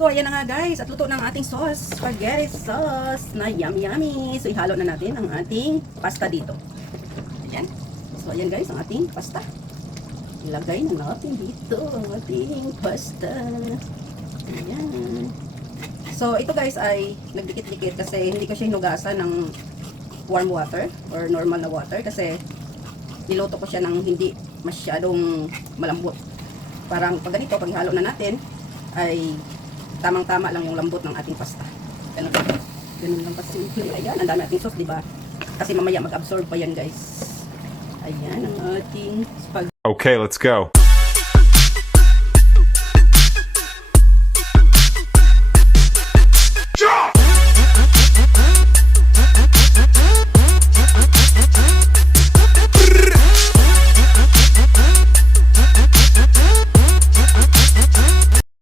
So, ayan na nga guys, at luto ng ating sauce, spaghetti sauce na yummy. So, ihalo na natin ang ating pasta dito. Ayan. So, ayan guys, ang ating pasta. Ilagay na natin dito ang ating pasta. Ayan. So, ito guys ay nagdikit-dikit kasi hindi ko siya hinugasan ng warm water or normal na water kasi niluto ko siya ng hindi masyadong malambot. Parang pag ganito, pag ihalo na natin, ay tamang-tama lang yung lambot ng ating pasta. Ganun lang kasi. Ayan, ang dami ating sauce, diba? Kasi mamaya mag-absorb pa yan, guys. Ayan, ang ating spaghetti. Okay, let's go.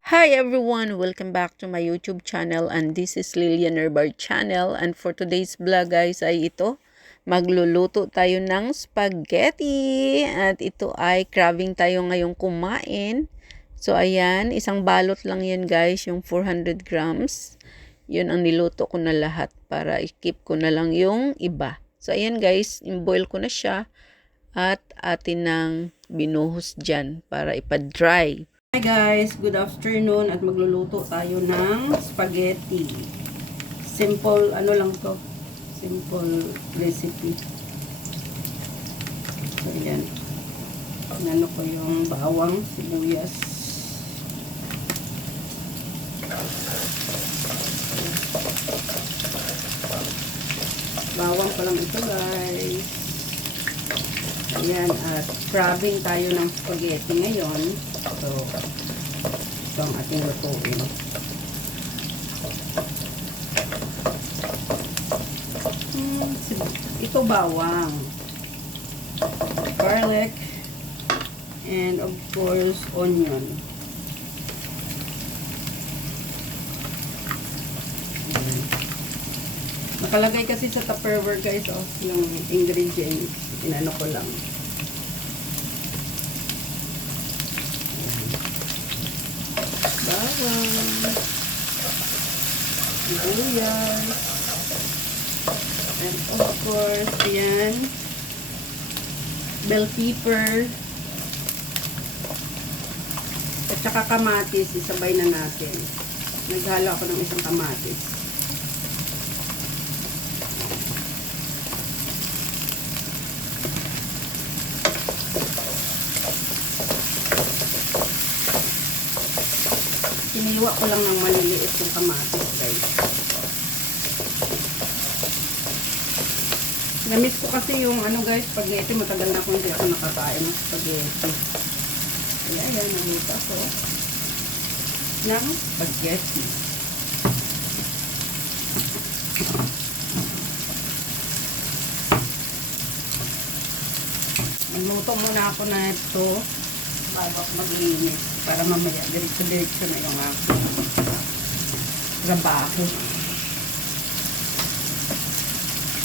Hi everyone! Welcome back to my YouTube channel and this is Lilian Herbert channel, and for today's vlog guys ay ito, magluluto tayo ng spaghetti at ito ay craving tayo ngayong kumain. So ayan, isang balot lang yan guys, yung 400 grams. Yun ang niluto ko na lahat para i-keep ko na lang yung iba. So ayan guys, imboil ko na siya at atin nang binuhos dyan para ipa-dry. Hi guys, good afternoon at magluluto tayo ng spaghetti. Simple, ano lang to, simple recipe. So yan, inano ko yung bawang, sibuyas. Bawang pa lang ito guys. Ayan, at craving tayo ng spaghetti ngayon. So, ito ang ating lutuin. Ito bawang, garlic, and of course, onion. Ayan. Nakalagay kasi sa Tupperware guys, oh, yung ingredients. Inano ko lang. Bawang, sibuyas, and of course, yan, bell pepper, at saka kamatis, isabay na natin. Naghalo ako ng isang kamatis. Siniwa ko lang ng maliliit yung kamatis, guys. Namiss ko kasi yung ano guys, spaghetti. Matagal na ko hindi ako nakakain ng spaghetti. Kaya yan, naluto ako ng spaghetti. Magluto muna ako na ito bago ako maglinis para mamaya diretso-diretso na yung aking trabaho.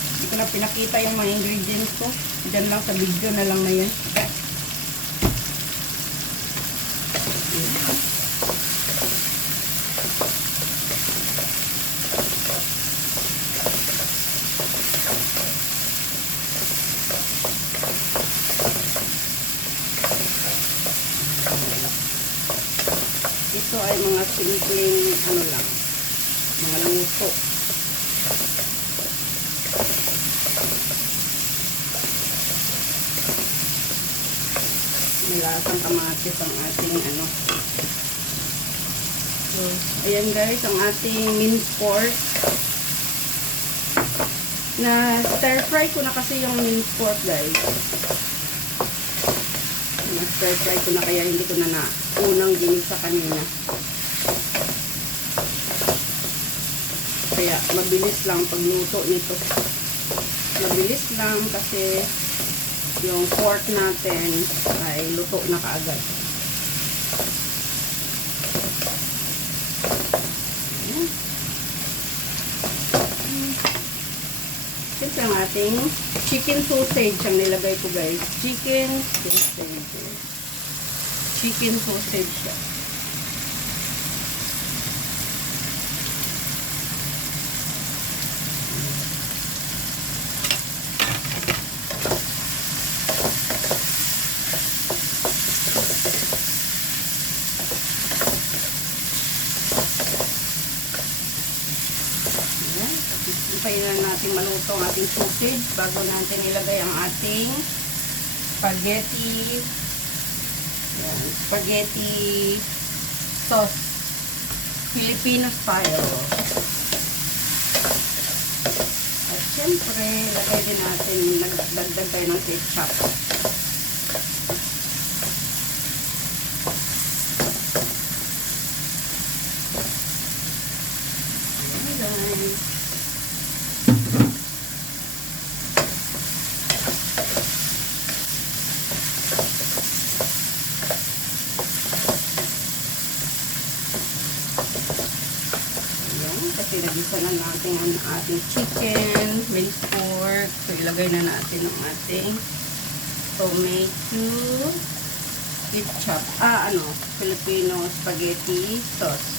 Hindi ko na pinakita yung mga ingredients ko. Diyan lang sa video na lang na yan. Ito ay mga simpleng ano lang, mga luto. May lasang kamatis ang ating ano. So, ayan guys, ang ating minced pork. Na stir fry ko na kasi yung minced pork guys. Na-stir fry ko na kaya hindi ko na unang ginisa kanina. Kaya mabilis lang pagluto nito. Mabilis lang kasi yung pork natin ay luto na kaagad. Siyempre ang ating chicken sausage ang nilagay ko guys. Chicken sausage siya. antayin na natin maluto ang ating sausage bago natin ilagay ang ating spaghetti. Yan, spaghetti sauce. Filipino style. At syempre, lagay din natin, nagdagdag tayo ng ketchup. Ayan guys. Kasi nagisa na natin ang ating chicken, minced pork. So, ilagay na natin ang ating tomato, ketchup, Filipino spaghetti sauce.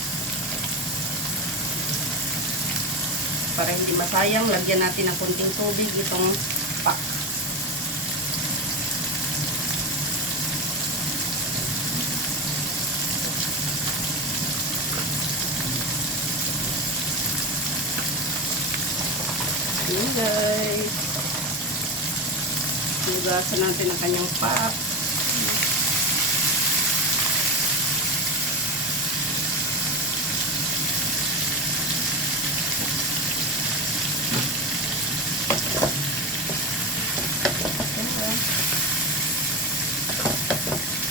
Para hindi masayang, lagyan natin ng konting tubig itong pack. Ayan guys. Hugasan natin ang kanyang pack.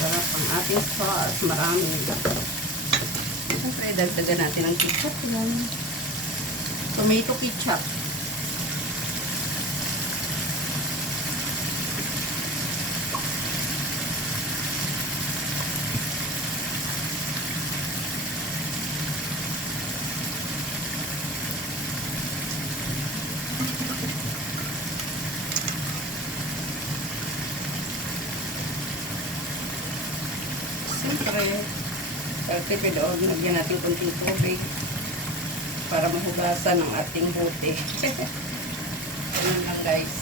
Sarap ang ating sauce. Marami. Siyempre, dagdagan natin ang ketchup. Yan. Tomato ketchup. Siyempre, tipid o, lagyan natin konting tubig para mahugasan ang ating bote. Ganun lang guys.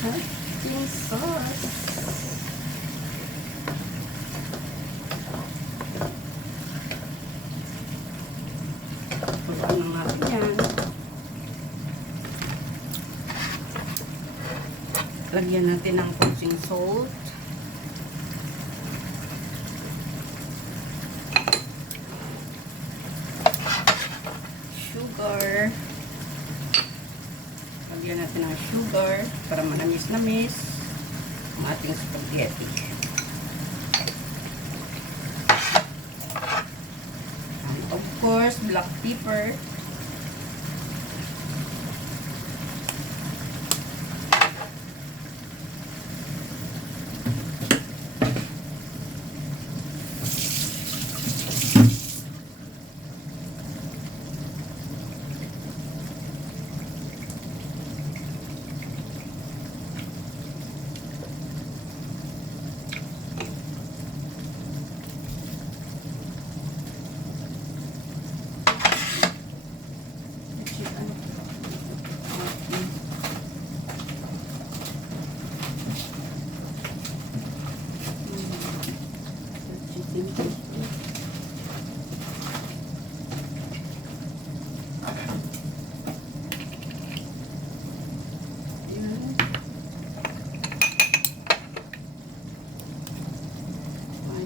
Ating sauce. Pagkaan lang natin yan. Lagyan natin ng konting salt. Sugar. Lagyan natin ng sugar para manamis-namis ang ating spaghetti. And of course, black pepper.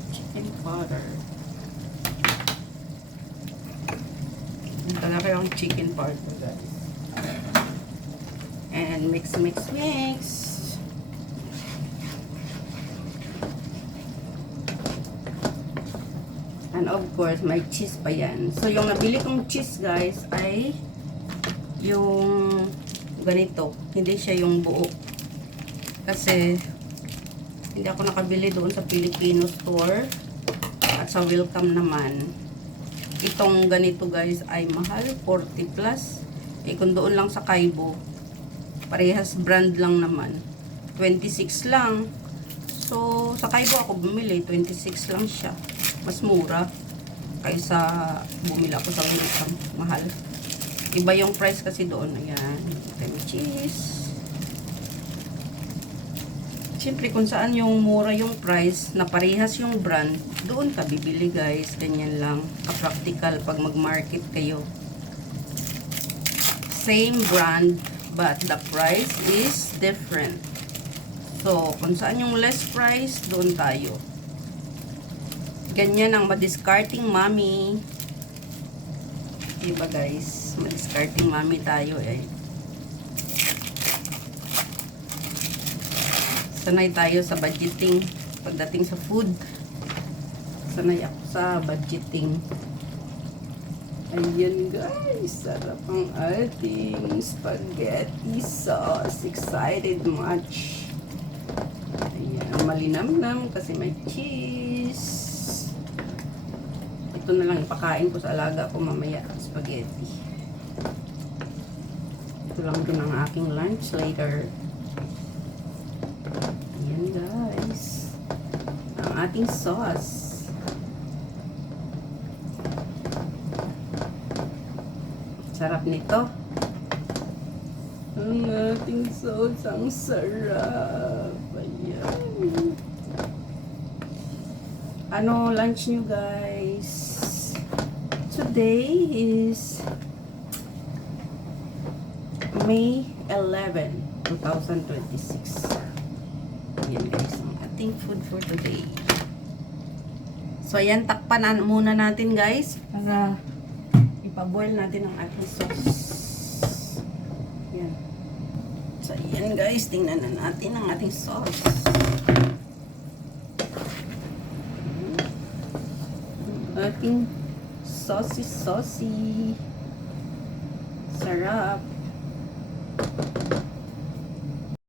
Chicken powder. Talaga yung chicken powder, guys. And mix. And of course, may cheese pa yan. So, yung nabili kong cheese, guys, ay yung ganito. Hindi siya yung buo. Kasi, hindi ako nakabili doon sa Filipino store. At sa Welcome naman. Itong ganito, guys, ay mahal. 40 plus. Eh, kung doon lang sa Kaibo, parehas brand lang naman. 26 lang. So, sa Kaibo ako bumili. 26 lang siya. Mas mura kaysa bumili ako sa Welcome. Mahal. Iba yung price kasi doon. Ayan. Cheese. Siyempre, kung saan yung mura yung price, na parehas yung brand, doon ka bibili guys. Ganyan lang. Ka-practical pag mag-market kayo. Same brand, but the price is different. So, kung saan yung less price, doon tayo. Ganyan ang madiscarding mommy. Diba guys? Madiscarding mommy tayo eh. Sanay tayo sa budgeting pagdating sa food. Sanay ako sa budgeting. Ayan guys, sarap ang ating spaghetti sauce. Excited much. Ayan, malinamnam kasi may cheese. Ito na lang ipakain ko sa alaga ko mamaya, spaghetti. Ito lang din ang aking lunch later. Ayan guys, ang ating sauce. Sarap nito. Ang ating sauce, ang sarap. Ayan. Ano lunch nyo guys? Today is May 11, 2026. Ayan guys, ang ating food for today. So ayan, takpan muna natin guys para ipaboil natin ang ating sauce. Ayan. So ayan guys, tingnan na natin ang ating sauce. Ating saucy. Sarap.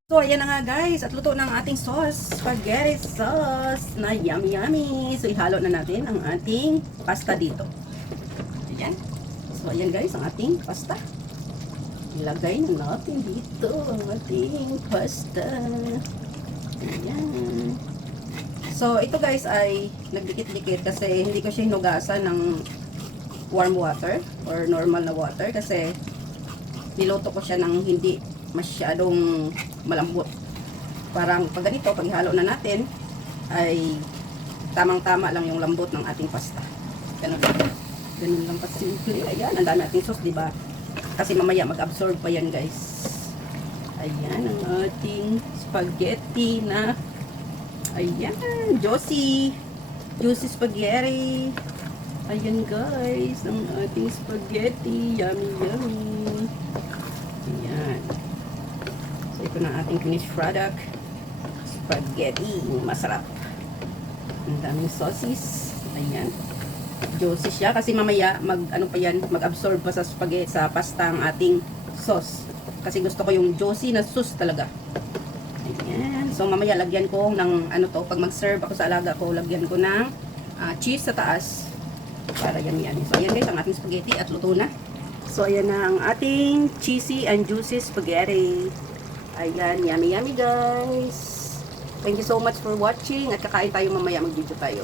So, ayan na nga guys. At luto na ang ating sauce. Spaghetti sauce na yummy. So, ihalo na natin ang ating pasta dito. Ayan. So, ayan guys, ang ating pasta. Ilagay na natin dito ang ating pasta. Ayan. So, ito guys ay nagdikit-dikit kasi hindi ko siya hinugasan ng warm water or normal na water kasi niluto ko siya ng hindi masyadong malambot. Parang pag ganito, pag ihalo na natin, ay tamang-tama lang yung lambot ng ating pasta. Ganun lang kasimple. Ayan, ang dami ating sauce, diba? Kasi mamaya mag-absorb pa yan guys. Ayan, ang ating spaghetti na ayan, juicy spaghetti. Ayan guys, ang ating spaghetti. Yummy. Ayan. So, ito na ating finished product. Spaghetti. Masarap. Ang daming sauces. Ayan. Juicy siya kasi mamaya mag-absorb pa sa spaghetti, sa pasta ang ating sauce. Kasi gusto ko yung juicy na sauce talaga. Ayan. So, mamaya lagyan ko ng pag mag-serve ako sa alaga ko, lagyan ko ng cheese sa taas para yummy. So, ayan guys, ang ating spaghetti at luto na. So, ayan na ang ating cheesy and juicy spaghetti. Ayan, yummy guys. Thank you so much for watching at kakain tayo mamaya, mag-video tayo.